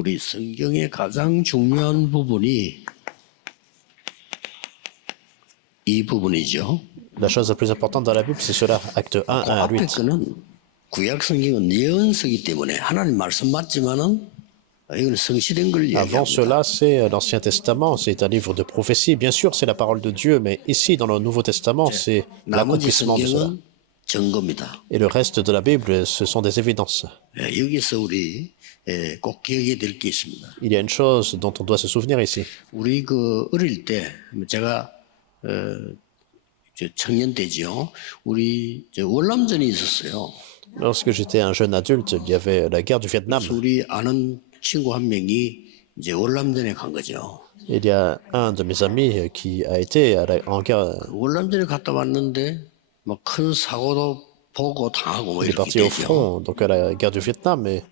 우리 성경의 가장 중요한 부분이 이 부분이죠. La chose la plus importante dans la Bible, c'est cela, acte 1, 1 à 앞에 8. 거는 구약 성경은 예언서기 때문에 하나님 말씀 맞지만은 이건 성취된 걸 Avant 얘기합니다. cela, c'est l'Ancien Testament, c'est un livre de prophétie. Bien sûr, c'est la parole de Dieu, mais ici, dans le Nouveau Testament, c'est 나머지 l'accomplissement de cela. 성경은 증거입니다. Et le reste de la Bible, ce sont des évidences. 여기서 우리 꼭 기억해야 될 게 있습니다. Il y a une chose dont on doit se souvenir ici. 우리 그 어릴 때 제가 청년 때죠. 우리 월남전이 있었어요. Lorsque j'étais un jeune adulte, il y avait la guerre du Vietnam. 그래서 우리 아는 친구 한 명이 이제 월남전에 간 거죠. Il y a un de mes amis qui a été en guerre. 월남전에 갔다 왔는데 막 큰 사고도 보고 당하고 뭐 Il est 이렇게 parti au 되죠. front, donc à la guerre du Vietnam, et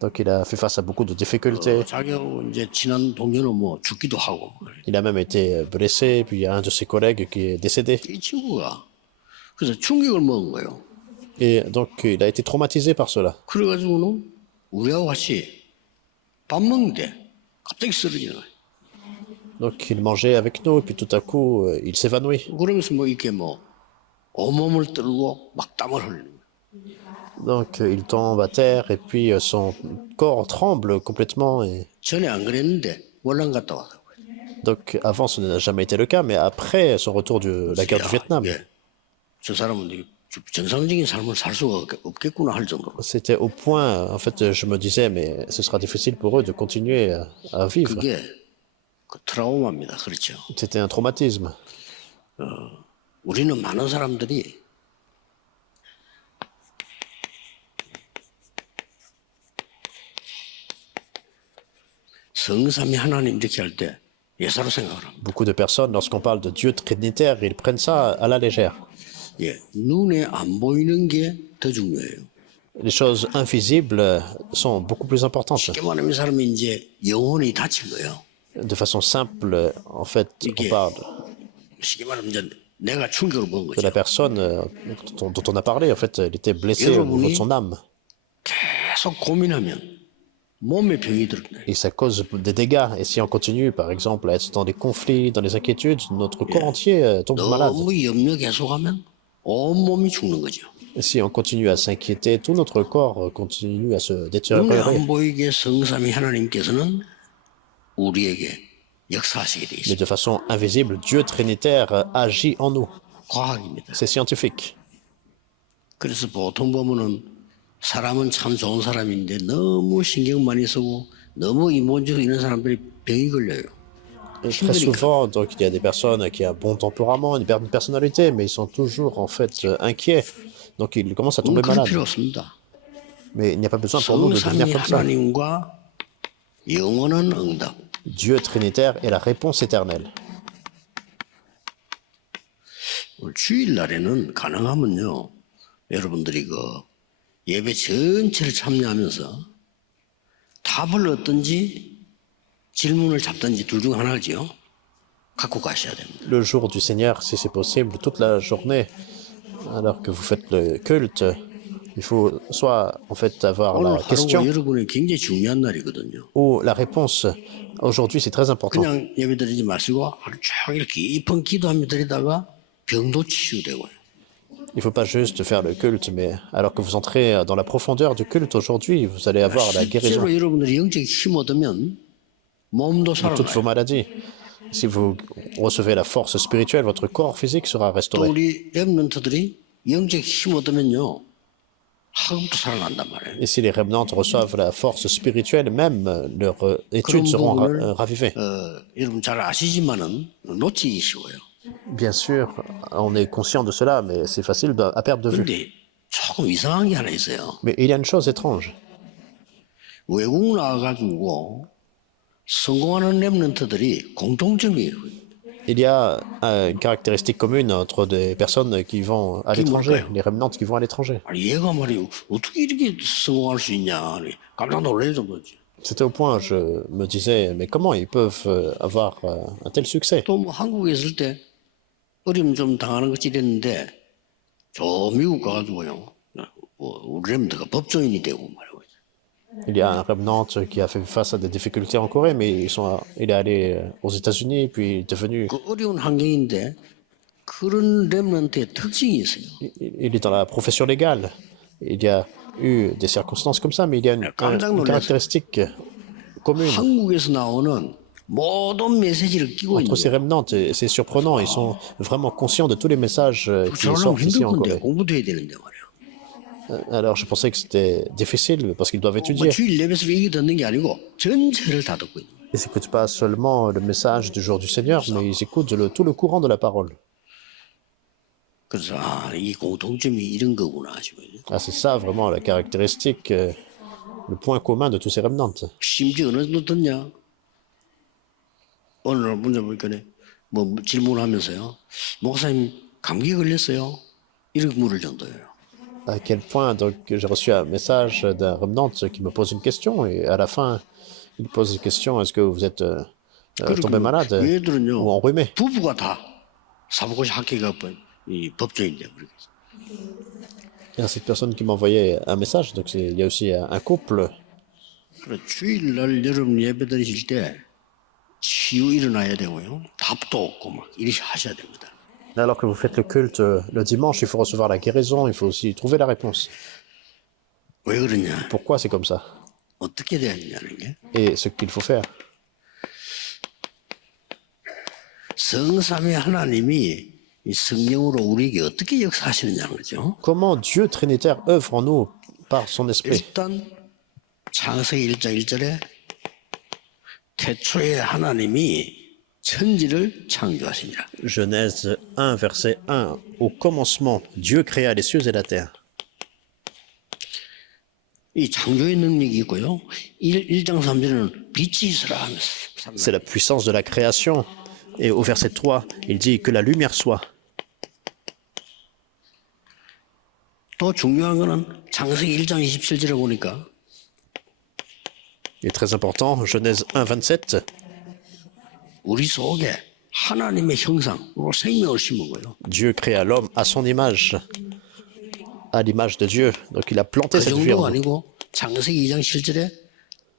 donc il a fait face à beaucoup de difficultés. 자기하고 이제 친한 동료는 뭐 죽기도 하고. Il a même été blessé, puis il y a un de ses collègues qui est décédé. 이 친구가 그래서 충격을 먹은 거예요. Et donc il a été traumatisé par cela. 그래가지고는 우리하고 같이 밥 먹는데 갑자기 쓰러지는 거예요. Donc il mangeait avec nous, et puis tout à coup, il s'évanouit. 그러면서 뭐 이렇게 뭐 온몸을 떨고 막 땀을 흘리는 거예요. Donc il tombe à terre, et puis son corps tremble complètement. Et 전에 안 그랬는데 월남 갔다 와서. donc avant, ce n'a jamais été le cas, mais après son retour de la guerre du Vietnam, 저 사람은 이게 정상적인 삶을 살 수가 없겠구나 할 정도로. c'était au point, en fait, je me disais, mais ce sera difficile pour eux de continuer à vivre. 그게 그 트라우마입니다. 그렇죠. C'était un traumatisme. 우리는 많은 사람들이 성삼위 하나님 이렇게 할 때 예사로 생각을 합니다. Beaucoup de personnes, lorsqu'on parle de Dieu trinitaire, ils prennent ça à la légère. 예, 눈에 안 보이는 게 더 중요해요. Les choses invisibles sont beaucoup plus importantes. 쉽게 말하면 이 사람이 이제 영혼이 다친 거예요. De façon simple, en fait, on parle 쉽게 말하면 이제 내가 충격을 먹은 de la 거죠. personne dont on a parlé. En fait, elle était blessée au niveau de son âme. 계속 고민하면 몸에 병이 들어요. Et ça cause des dégâts. Et si on continue, par exemple, à être dans des conflits, dans des inquiétudes, notre corps entier tombe malade. 너무 염려 계속하면 온몸이 죽는 거죠. Et si on continue à s'inquiéter, tout notre corps continue à se 눈에 détériorer. 안 보이게 성삼위 하나님께서는 우리에게 역사하시게 돼 Mais 있습니다. de façon invisible, Dieu trinitaire agit en nous. 과학입니다. C'est scientifique. 그래서 보통 보면은 사람은 참 좋은 사람인데 너무 신경 많이 쓰고 너무 이모적으로 이런 사람들이 병이 걸려요. Très souvent, donc, il y a des personnes qui ont un bon tempérament, une bonne personnalité, mais ils sont toujours, en fait, inquiets. Donc, ils commencent à tomber 그럴 malades. 필요 없습니다. Mais il n'y a pas besoin pour nous de devenir 성삼위 comme ça. 하나님과 영원한 응답. Dieu trinitaire est la réponse éternelle. 오늘 주일날에는 가능하면요, 여러분들이 그 예배 전체를 참여하면서 답을 얻든지 질문을 잡든지 둘 중 하나지요. 갖고 가셔야 됩니다. Le jour du Seigneur, si c'est possible, toute la journée, alors que vous faites le culte, il faut soit, en fait, avoir 오늘 la question 하루가 여러분이 굉장히 중요한 날이거든요. ou la réponse. Aujourd'hui, c'est très important. 그냥 예배 드리지 마시고 하루 종일 깊은 기도하며 드리다가 병도 치유되고요. Il ne faut pas juste faire le culte, mais alors que vous entrez dans la profondeur du culte aujourd'hui, vous allez avoir la guérison 실제로 여러분들이 영적 힘 얻으면 몸도 de toutes vos 살아나요. maladies. Si vous recevez la force spirituelle, votre corps physique sera 또 restauré. 우리 렘넌트들이 영적 힘 얻으면요, 학업도 살아난단 말이에요. Et si les remnants reçoivent la force spirituelle, même leurs études seront ravivées. 여러분 잘 아시지만은 놓치기 쉬워요. Bien sûr, on est conscient de cela, mais c'est facile à perdre de vue. 근데 조금 이상한 게 하나 있어요. Mais il y a une chose étrange. 외국 나와가지고 성공하는 렘넌트들이 공통점이에요. Il y a une caractéristique commune entre des personnes qui vont à l'étranger, les remnants qui vont à l'étranger. 아니 얘가 말이에요. 어떻게 이렇게 성공할 수 있냐. 깜짝 놀랄 정도지. C'était au point, je me disais, mais comment ils peuvent avoir un tel succès? 또 뭐 한국에 있을 때 어려움 좀 당하는 것이 이랬는데 저 미국 가가지고요. 우리 렘넌트가 법조인이 되고 말이에요. Il y a un remnant qui a fait face à des difficultés en Corée, mais il est allé aux États-Unis, puis il est devenu, 그 어려운 환경인데 그런 렘넌트의 특징이 있어요. il est dans la profession légale. Il y a eu des circonstances comme ça, mais il y a une caractéristique commune 한국에서 나오는 모든 메시지를 끼고 있는 entre ces 거예요. remnants. Et c'est surprenant, ils sont vraiment conscients de tous les messages qui 저러려면 sortent ici 힘들 en 건데 Corée. 공부도 해야 되는데 말이야. Alors je pensais que c'était difficile parce qu'ils doivent 뭐 étudier. 주일 예배에서 얘기 듣는 게 아니고 전체를 다 듣고 있는 거예요. Ils n'écoutent pas seulement le message du jour du Seigneur, mais ils écoutent tout le courant de la parole. 그래서 이 공통점이 이런 거구나 싶어요. Ah, c'est ça vraiment la caractéristique, le point commun de tous ces remnants. 심지어 어느 정도 듣냐? 오늘 문제 보니까 뭐 질문하면서요. 목사님 감기 걸렸어요? 이렇게 물을 정도예요. À quel point, donc, j'ai reçu un message d'un remnant qui me pose une question, et à la fin, il pose une question, est-ce que vous êtes tombé malade ou 얘들은요. enrhumé? 부부가 다 사법고시 합격가 이 법조인데 그렇게. Il y a cette personne qui m'a envoyé un message, donc il y a aussi un couple. 그래 주일날 여러분 예배 드리실 때 치유 일어나야 되고요. 답도 없고 막 이렇게 하셔야 됩니다. Alors que vous faites le culte le dimanche, il faut recevoir la guérison, il faut aussi trouver la réponse. 왜 그러냐? Pourquoi c'est comme ça? 어떻게 되었냐는 게 Et ce qu'il faut faire. 성삼위 하나님이 이 성령으로 우리에게 어떻게 역사하시느냐는 거죠. Comment Dieu Trinitaire œuvre en nous par son esprit? 일단 창세기 1장 1절에 태초에 하나님이 천지를 창조하시니라. Genèse 1, verset 1. Au commencement, Dieu créa les cieux et la terre. 이 창조의 능력이 있고요. 1장 3절에는 빛이 있으라 하면서 C'est la puissance de la création. Et au verset 3, il dit que la lumière soit. 또 중요한 거는 창세기 1장 27절에 보니까 Il est très important, Genèse 1, 27. 우리 속에 하나님의 형상으로 생명을 심은 거예요. Dieu créa l'homme à son image, à l'image de Dieu. Donc il a planté 그 cette vie en 정도가 nous. 아니고 창세기 2장 7절에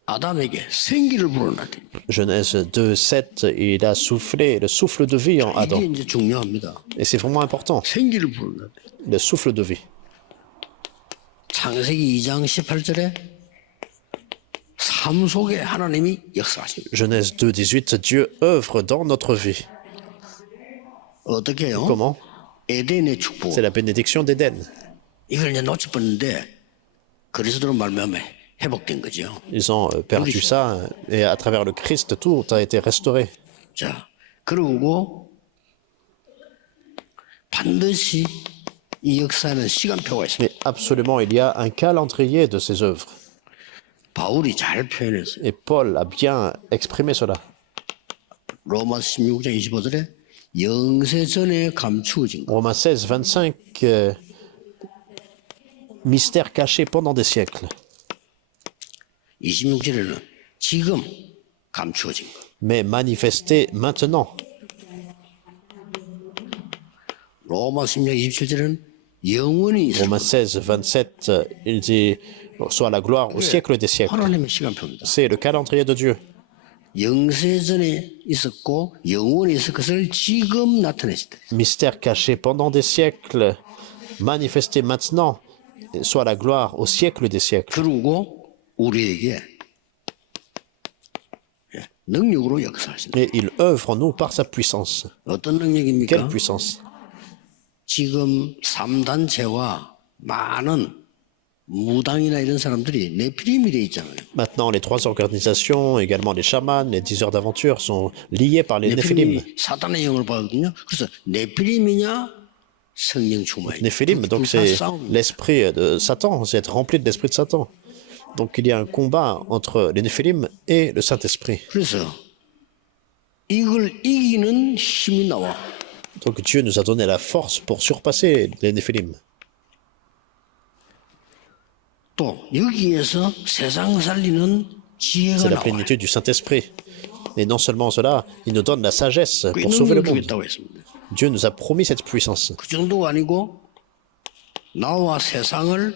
아담에게 생기를 불어넣었대. Genèse 2, 7, il a soufflé le souffle de vie en 이게 Adam. 이제 중요합니다. Et c'est vraiment important, 생기를 불어넣었대. le souffle de vie. 창세기 2장 18절에 삶 속에 하나님이 역사하십니다. Genèse 2, 18, Dieu œuvre dans notre vie. 어떻게 해요? Comment? 에덴의 축복. C'est la bénédiction d'Éden. 이걸 이제 놓쳐버렸는데 그리스도로 말미암아 회복된 거죠. Ils ont perdu ça, et à travers le Christ, tout a été restauré. 자, 그러고 반드시 이 역사는 시간표가 있습니다. Mais absolument, il y a un calendrier de ces œuvres. 바울이 잘 표현했어요. Et Paul a bien exprimé cela. 로마 16장 25절에 영세 전에 감추어진 것. Romains 16, 25, mystère caché pendant des siècles, 26절에는 지금 감추어진 것. mais manifesté maintenant. 로마 16장 27절에는 영원히 있을 Romains 16, 27, il dit soit la gloire au siècle des siècles. 하나님의 시간표입니다. C'est le calendrier de Dieu. 영세 전에 있었고 영원히 있을 것을 지금 나타내시다. Mystère caché pendant des siècles, manifesté maintenant, soit la gloire au siècle des siècles. 그리고 우리에게 능력으로 역사하신다. Et il œuvre en nous par sa puissance. 어떤 Quelle 능력입니까? puissance? 지금 3단체와 많은 무당이나 이런 사람들이 네피림이 돼 있잖아요. Maintenant, les trois organisations, également les chamans, les 10 heures d'aventure, sont liées par les Néphilim. 네피림이 사단의 영을 받거든요. 그래서 네피림이냐 성령 충만이냐. Néphilim, donc c'est l'esprit de Satan, c'est être rempli de l'esprit de Satan. Donc il y a un combat entre les Néphilim et le Saint-Esprit. 그래서 이걸 이기는 힘이 나와. Donc Dieu nous a donné la force pour surpasser les Néphilim. 또 여기에서 세상 살리는 지혜가 C'est la 나와요. plénitude du Saint-Esprit. Et non seulement cela, il nous donne la sagesse 그 pour sauver le 능력을 monde. 주겠다고 했습니다. Dieu nous a promis cette puissance. 그 정도가 아니고 나와 세상을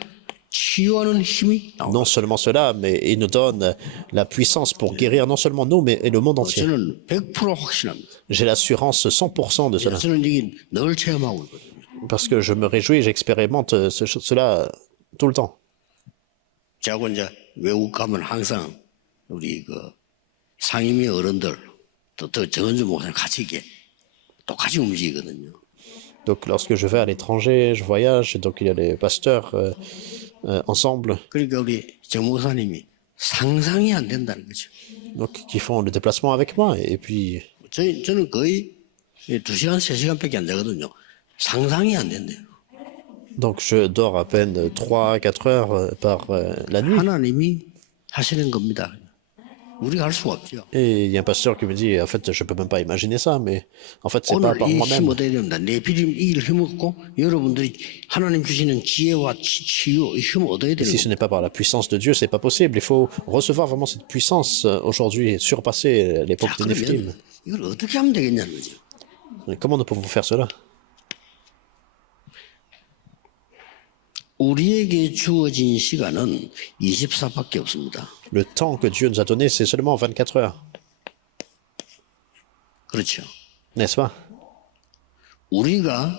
치유하는 힘이 나옵니다. Non seulement cela, mais il nous donne la puissance pour guérir non seulement nous, mais le monde entier. 저는 100% 확신합니다. J'ai l'assurance 100% de cela. 저는 이게 늘 체험하고 있거든요. Parce que je me réjouis, j'expérimente cela tout le temps. 자고 이제 외국 가면 항상 우리 그 상임위 어른들 또 정은주 목사님 같이 이게 똑같이 움직이거든요. Donc lorsque je vais à l'étranger, je voyage, donc il y a les pasteurs ensemble, 그러니까 우리 정 목사님이 상상이 안 된다는 거죠. donc qui font le déplacement avec moi. Et puis, 저는 거의 2시간, 3시간밖에 안 자거든요. 상상이 안 된대요. donc je dors à peine 3-4 heures par la nuit. 하나님이 하시는 겁니다. 우리가 할 수가 없죠. Et il y a un pasteur qui me dit, en fait, je peux même pas imaginer ça, mais en fait, c'est pas 오늘 par 이 힘 moi-même. 얻어야 됩니다. 내피림 이길 힘 얻고 여러분들이 하나님 주시는 지혜와 치유 이 힘 얻어야 되는 Si 거예요. ce n'est pas par la puissance de Dieu, c'est pas possible. Il faut recevoir vraiment cette puissance aujourd'hui et surpasser l'époque 자, des Nephilim. 그러면 이걸 어떻게 하면 되겠냐는 거죠. Et comment nous pouvons faire cela? 우리에게 주어진 시간은 24밖에 없습니다. Le temps que Dieu nous a donné, c'est seulement 24 heures, 그렇죠. n'est-ce pas? 우리가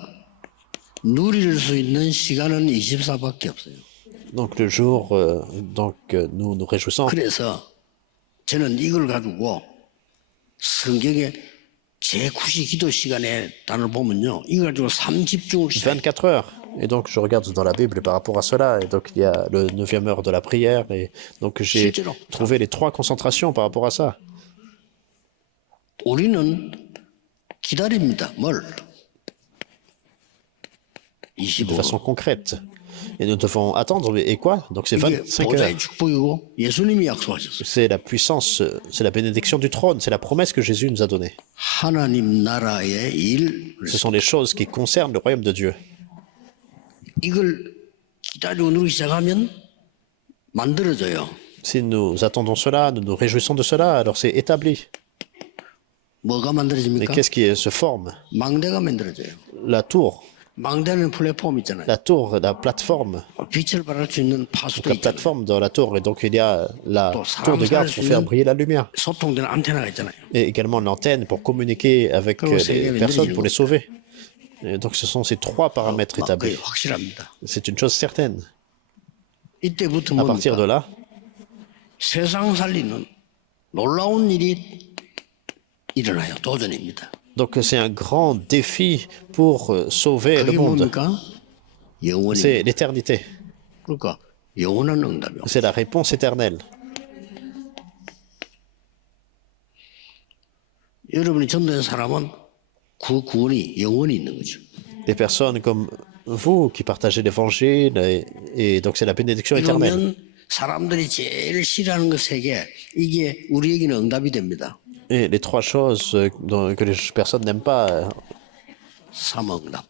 누릴 수 있는 시간은 24밖에 없어요. Donc le jour, nous nous réjouissons. 그래서 저는 이걸 가지고 성경에 제9시 기도 시간에 단을 보면요. 이걸 가지고 3집중을 시작해요. 24 heures. Et donc je regarde dans la Bible par rapport à cela. Et donc il y a le 9e heure de la prière. Et donc j'ai 실제로. trouvé les 3 concentrations par rapport à ça. 우리는 기다립니다. 뭘? De 25. façon concrète. Et nous devons attendre. Et quoi? Donc c'est 이게 25 heures. 보좌의 축복이고 예수님이 약속하셨어요. C'est la puissance, c'est la bénédiction du trône. C'est la promesse que Jésus nous a donnée. 하나님 나라의 일. Ce sont les choses qui concernent le royaume de Dieu. 이걸 기다리고 누르기 시작하면 만들어져요. Si nous attendons cela, nous nous réjouissons de cela, alors c'est établi. 뭐가 Mais 만들어집니까? qu'est-ce qui se forme? 망대가 만들어져요. La tour. 망대는 플랫폼 있잖아요. La tour, la plateforme. 빛을 발할 수 있는 파수도 La 있잖아요. plateforme dans la tour. Et donc il y a la tour de garde pour faire briller la lumière. 소통되는 안테나가 있잖아요. Et également l'antenne pour communiquer avec les personnes, pour les sauver. Et donc ce sont ces 3 paramètres 거의 établis. 확실합니다. C'est une chose certaine. 이때부터 À partir de 뭡니까? là, 세상 살리는 놀라운 일이 일어나요. 도전입니다. donc c'est un grand défi pour sauver le 그게 monde. 뭡니까? 영원입니다. C'est l'éternité. 그러니까 영원한 응답이요. C'est la réponse éternelle. 여러분이 전도한 사람은 그 구원이 영원히 있는 거죠. Des personnes comme vous qui partagez l'évangile, et donc c'est la bénédiction éternelle. 이러면 사람들이 제일 싫어하는 것 3개, 이게 우리에게는 응답이 됩니다. Et les 3 choses que les personnes n'aiment pas, 삼응답.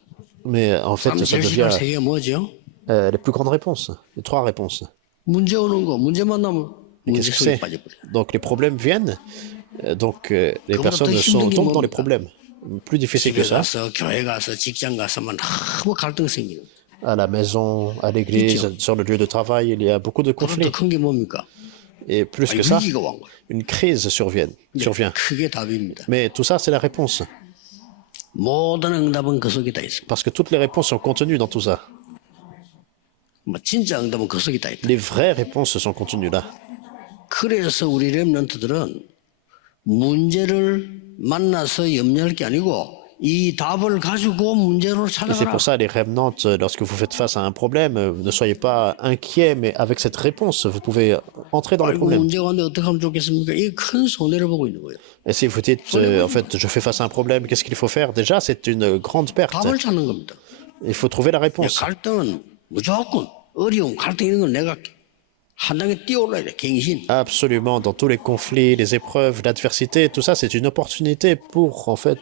mais en fait, 사람 ça 제일 devient 싫어하는 3개가 뭐죠? les plus grandes réponses, les 3 réponses. 문제 오는 거, 문제 만나면 문제 Qu'est-ce que 속에 c'est? 빠져버려요. Donc les problèmes viennent, les personnes tombent dans les problèmes. Plus difficile que 집에 ça, 가서 교회 가서 직장 가서만 너무 갈등 생기는. à la maison, à l'église, sur le lieu de travail, il y a beaucoup de 그럼 conflits. 더 큰 게 뭡니까? Et plus que ça, 위기가 온 거예요. une crise survient. 그게 답입니다. Mais tout ça, c'est la réponse. 모든 응답은 그 속에 다 있습니다. Parce que toutes les réponses sont contenues dans tout ça. 뭐 진짜 응답은 그 속에 다 있다. Les vraies réponses sont contenues là. 그래서 우리 렘넌트들은 문제를 만나서 염려할 게 아니고 이 답을 가지고 문제로 Et c'est 찾아가라. pour ça, les revenantes, lorsque vous faites face à un problème, ne soyez pas inquiets, mais avec cette réponse, vous pouvez entrer dans le 아이고 problème. 문제가 왔는데 어떻게 하면 좋겠습니까? 이 큰 손해를 보고 있는 거예요. Et si vous dites, en fait, je fais face à un problème, qu'est-ce qu'il faut faire? Déjà, c'est une grande perte. 답을 찾는 겁니다. Il faut trouver la réponse. 갈등은 무조건 어려움, 갈등 있는 건 내가 한 단계 뛰어올라야 돼. 갱신. Absolument, dans tous les conflits, les épreuves, l'adversité, tout ça, c'est une opportunité pour, en fait,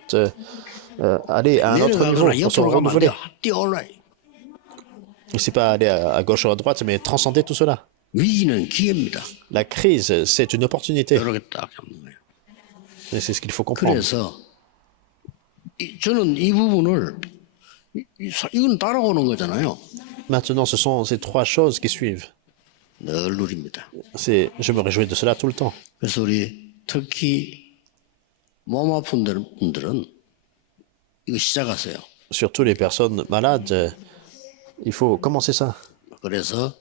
aller à un autre niveau, 내려가거나 pour se 옆으로 가면 안 돼. renouveler. 뛰어올라야 돼. Et c'est pas aller à gauche ou à droite, mais transcender tout cela. 위기는 기회입니다. La crise, c'est une opportunité. 이렇게 딱 잡는 거예요. Et c'est ce qu'il faut comprendre. 그래서 저는 이 부분을 이건 따라오는 거잖아요. Maintenant, ce sont ces trois choses qui suivent. 늘 누립니다. Je me réjouis de cela tout le temps. 그래서 우리 특히 몸 아픈 분들은 이거 시작하세요. Surtout les personnes malades, il faut commencer ça. 그래서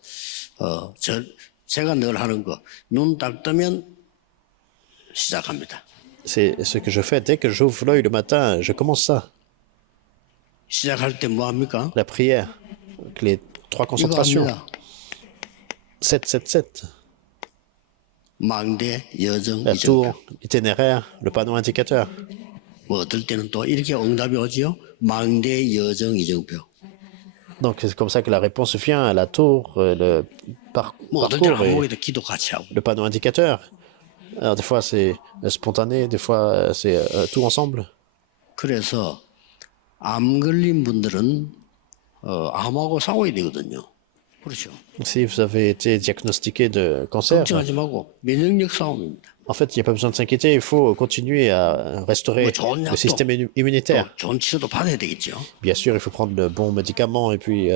제가 늘 하는 거 눈 딱 뜨면 시작합니다. C'est ce que je fais. Dès que j'ouvre l'œil le matin, je commence ça. 시작할 때 뭐 합니까? La prière, avec les trois 이거 concentrations. 합니다. 777. 망대, 여정, La tour, 이정표. l'itinéraire, le panneau indicateur. 뭐 어떨 때는 또 이렇게 응답이 오지요. 망대, 여정, 이정표. Donc c'est comme ça que la réponse vient. La tour, le 뭐 어떨 때는 parcours et 한목에도 기도 같이 하고. le panneau indicateur. Alors des fois c'est spontané, des fois c'est tout ensemble. 그래서 암 걸린 분들은 암하고 싸워야 되거든요. 그렇죠. Si vous avez été diagnostiqué de cancer, 걱정하지 말고 면역력 싸움입니다. en fait, il n'y a pas besoin de s'inquiéter. Il faut continuer à restaurer 뭐 좋은 le 약도 système 또 immunitaire. 좋은 치료도 받아야 되겠죠. Bien sûr, il faut prendre le bon médicament et puis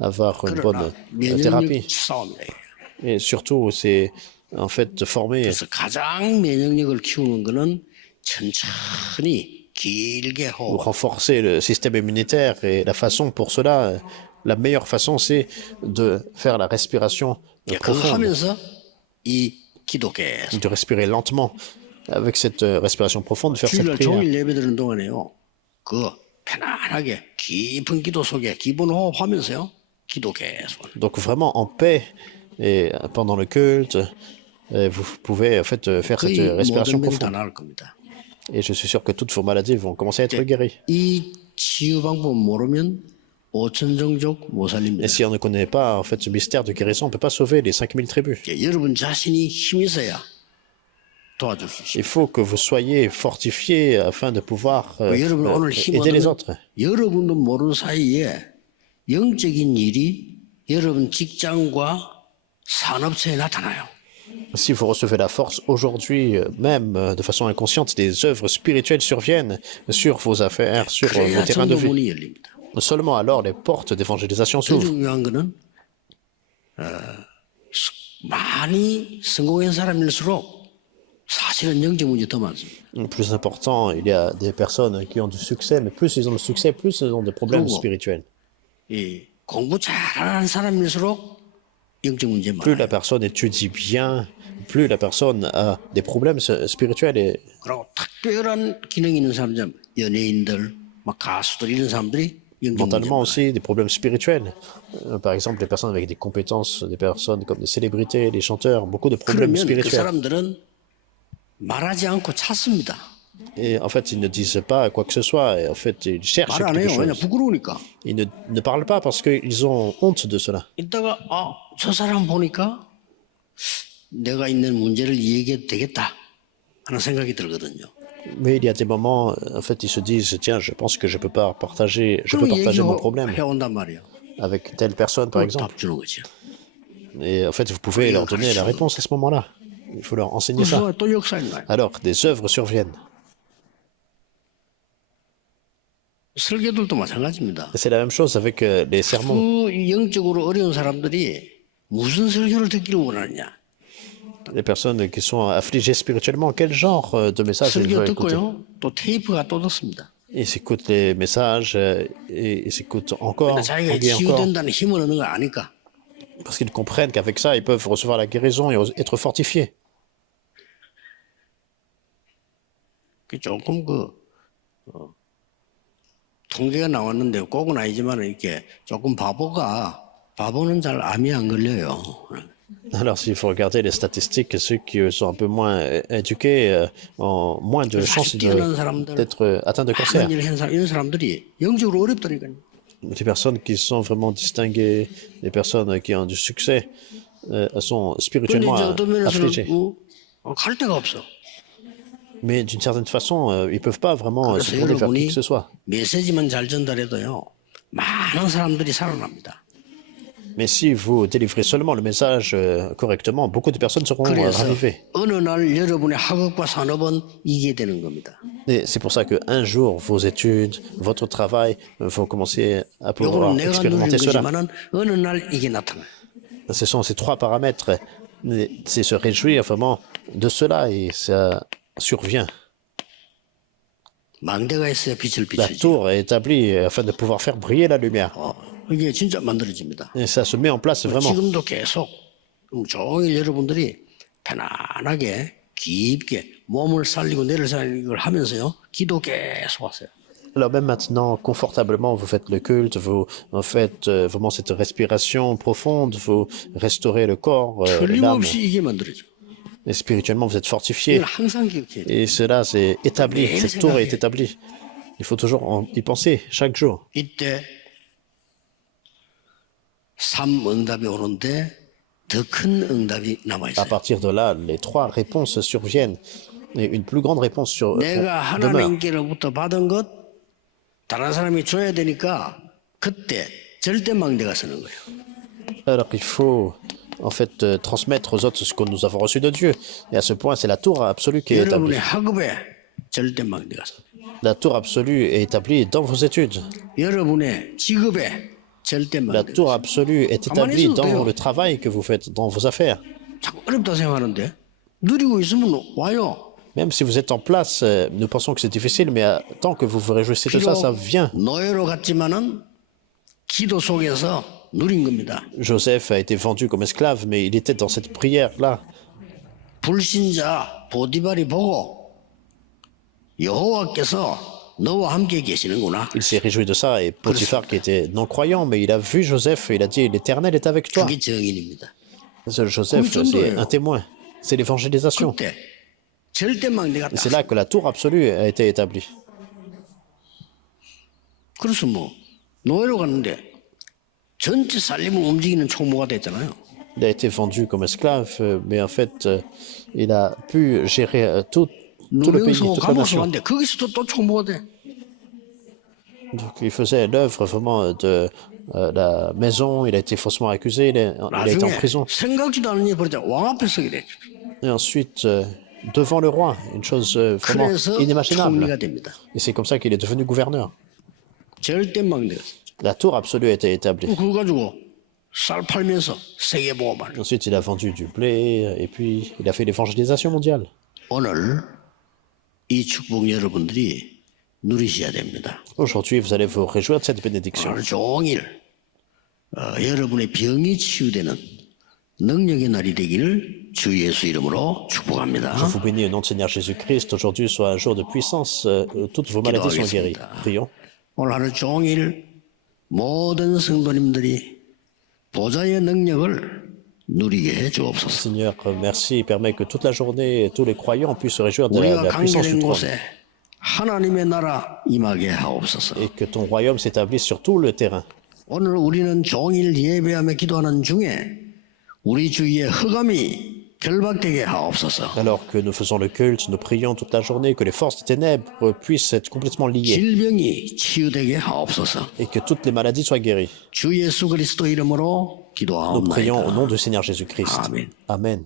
avoir une bonne 그러나 thérapie. 면역력 싸움이다. Et surtout, c'est en fait de former. 그래서 가장 면역력을 키우는 거는 천천히 길게 Pour 호흡. renforcer le système immunitaire. Et la façon pour cela, la meilleure façon, c'est de faire la respiration 그거 profonde, 하면서 이 기도 계속 de respirer lentement. Avec cette respiration profonde, de faire cette 주일날 prière. 종일 예배드리는 동안에요. 그 편안하게 깊은 기도 속에 기본 호흡하면서요. 기도 계속. Donc vraiment en paix et pendant le culte, vous pouvez en fait faire cette 거의 respiration 모든 병이 다 profonde. 나을 겁니다. Et je suis sûr que toutes vos maladies vont commencer à être guéries. 이 치유 방법 모르면 5천 종족 못 살립니다. Et si on ne connaît pas en fait ce mystère de guérison, on ne peut pas sauver les 5000 tribus. 여러분 자신이 힘이 있어야 도와줄 수 있습니다. Il faut que vous soyez fortifiés afin de pouvoir 여러분 오늘 힘 aider les 얻으면 autres. 여러분도 모르는 사이에 영적인 일이 여러분 직장과 산업체에 나타나요. Si vous recevez la force aujourd'hui, même de façon inconsciente, des œuvres spirituelles surviennent sur vos affaires, sur vos 그래야 terrains de 전도 vie. 문이 열립니다. Seulement alors les portes d'évangélisation 더 s'ouvrent. 중요한 거는 많이 성공한 사람일수록 사실은 영적 문제 더 많습니다. Le plus important, il y a des personnes qui ont du succès, mais plus ils ont de succès, plus ils ont des problèmes 그리고 spirituels. 이 공부 잘하는 사람일수록 영적 문제 Plus la 많아요. personne étudie bien, plus la personne a des problèmes spirituels. Et 그리고 특별한 기능이 있는 사람들, 연예인들, 막 가수들 이런 사람들이 영적 문제 mentalement 많아요. aussi des problèmes spirituels. Par exemple, les personnes avec des compétences, des personnes comme des célébrités, des chanteurs, beaucoup de problèmes 그러면 그 spirituels. 사람들은 말하지 않고 찾습니다. Et en fait, ils ne disent pas quoi que ce soit. Et en fait, ils cherchent 말 안 quelque 해요. 왜냐 chose. 부끄러우니까. Ils ne parlent pas parce qu'ils ont honte de cela. 이따가 저 사람 보니까 내가 있는 문제를 얘기해도 되겠다 하는 생각이 들거든요. Mais il y a des moments, en fait, ils se disent, tiens, je pense que je peux partager mon problème 해온단 말이에요. avec telle personne, par exemple. 답 주는 거죠. Et en fait, vous pouvez leur donner la réponse à ce moment-là. Il faut leur enseigner ça. 그래서 또 역사인가요? Alors, des œuvres surviennent. 설교들도 마찬가지입니다. Et c'est la même chose avec les sermons. 그 영적으로 어려운 사람들이 무슨 설교를 듣기를 원하느냐? Les personnes qui sont affligées spirituellement, quel genre de message ils 설교 veulent écouter? 듣고요. 또 테이프가 또 듣습니다. Ils s'écoutent les messages et ils s'écoutent encore, 근데 자기가 et encore, 치유된다는 힘을 얻는 걸 아니까. parce qu'ils comprennent qu'avec ça, ils peuvent recevoir la guérison et être fortifiés. 조금 통계가 나왔는데 꼭은 아니지만 이렇게 조금 바보는 잘 암이 안 걸려요. Alors, s'il faut regarder les statistiques, ceux qui sont un peu moins éduqués ont moins de chances 뛰어난 사람들, d'être atteints de cancer. 많은 일을 한 사람, 이런 사람들이 영적으로 어렵다니까요. Les personnes qui sont vraiment distinguées, les personnes qui ont du succès, sont 근데 spirituellement 이제 어떤 affligées. 면에서는 갈 데가 없어. Mais d'une certaine façon, ils ne peuvent pas vraiment se 그래서 tourner vers qui 여러분이 que ce soit. 메시지만 잘 전달해도요. 많은 사람들이 살아납니다. Mais si vous délivrez seulement le message correctement, beaucoup de personnes seront 그래서 ravivées. 어느 날 여러분의 학업과 산업은 이게 되는 겁니다. Et c'est pour ça qu'un jour, vos études, votre travail vont commencer à 요거는 pouvoir 내가 누린 expérimenter cela. 거지만은 어느 날 이게 나타나요. Ce sont ces trois paramètres. C'est se réjouir vraiment de cela et ça survient. 망대가 있어야 빛을 La 비추지. tour est établie afin de pouvoir faire briller la lumière. 이게 진짜 만들어집니다. Et ça se met en place vraiment. 지금도 계속 종일 여러분들이 편안하게 깊게 몸을 살리고 뇌를 살리고 걸 하면서요. 기도 계속 하세요. Alors même maintenant, confortablement, vous faites le culte, vous faites vraiment cette respiration profonde, vous restaurez le corps, l'âme. 틀림없이 이게 만들어져. Et spirituellement, vous êtes fortifié. 이걸 항상 기억해야 돼요. Et cela, c'est établi. Cette tour est établie. Il faut toujours y penser, chaque jour. 이때 3응답이 오는데 더 큰 응답이 남아 À 있어요. partir de là, les trois réponses surviennent. Et une plus grande réponse 내가 demeure. 하나님께로부터 받은 것 다른 사람이 줘야 되니까 그때 절대 망대가 서는 거예요. Alors il faut en fait transmettre aux autres ce que nous avons reçu de Dieu. Et à ce point, c'est la tour absolue qui est établie. 여러분의 학업에 절대 망대가 서. La tour absolue est établie dans vos études. 여러분의 직업에 절대 La 망대가 tour 서. absolue est établie dans le travail que vous faites, dans vos affaires. 자꾸 어렵다 생각하는데 누리고 있으면 와요. Même si vous êtes en place, nous pensons que c'est difficile, mais tant que vous vous réjouissez de ça, ça vient. 노예로 갔지만은 기도 속에서 누린 겁니다. Joseph a été vendu comme esclave, mais il était dans cette prière-là. 불신자 보디발이 보고 여호와께서 너와 함께 계시는구나. Il s'est réjoui de ça, et Potiphar, qui était non-croyant, mais il a vu Joseph et il a dit, l'Éternel est avec toi. 그게 증인입니다. Ce Joseph, c'est un témoin. C'est l'évangélisation. 그때 절대 망대가 Et 딱. c'est là que la tour absolue a été établie. 그래서 뭐 노예로 갔는데 전체 살림을 움직이는 총무가 됐잖아요. Il a été vendu comme esclave, mais en fait, il a pu gérer tout le pays, 누명서 toute la 감옥서 nation. 갔는데 거기서도 또 총무가 돼. Donc, il faisait l'œuvre vraiment de la maison, il a été faussement accusé, il a été en 나중에 prison. 생각지도 않은 일이 벌어져 왕 앞에 서게 됐죠. Et ensuite, devant le roi, une chose vraiment 그래서 inimaginable. 총리가 됩니다. Et c'est comme ça qu'il est devenu gouverneur. 절대 망대가 있었죠. La tour absolue a été établie. 그거 가지고 쌀 팔면서 세계 보고만. Ensuite, il a vendu du blé, et puis il a fait l'évangélisation mondiale. 오늘 이 축복 여러분들이 누리셔야 됩니다. Aujourd'hui, vous allez vous réjouir de cette bénédiction. 오늘 종일 여러분의 병이 치유되는 능력의 날이 되기를 주 예수 이름으로 축복합니다. Je vous bénis au nom du Seigneur Jésus-Christ. Aujourd'hui soit un jour de puissance. Toutes vos maladies sont guéries. Prions. 오늘 하루 종일 모든 성도님들이 보좌의 능력을 누리게 해 주옵소서. Seigneur, merci. Permets que toute la journée, tous les croyants puissent se réjouir de 우리가 la puissance du 관계된 trône. 곳에 하나님의 나라 임하게 하옵소서. Et que ton royaume s'établisse sur tout le terrain. 오늘 우리는 종일 예배하며 기도하는 중에 우리 주위의 흑암이 결박되게 하옵소서. Alors que nous faisons le culte, nous prions toute la journée, que les forces des ténèbres puissent être complètement liées. 질병이 치유되게 하옵소서. Et que toutes les maladies soient guéries. 주 예수 그리스도 이름으로 Nous prions au 기도하옵나이다. nom du Seigneur Jésus-Christ. Amen. Amen.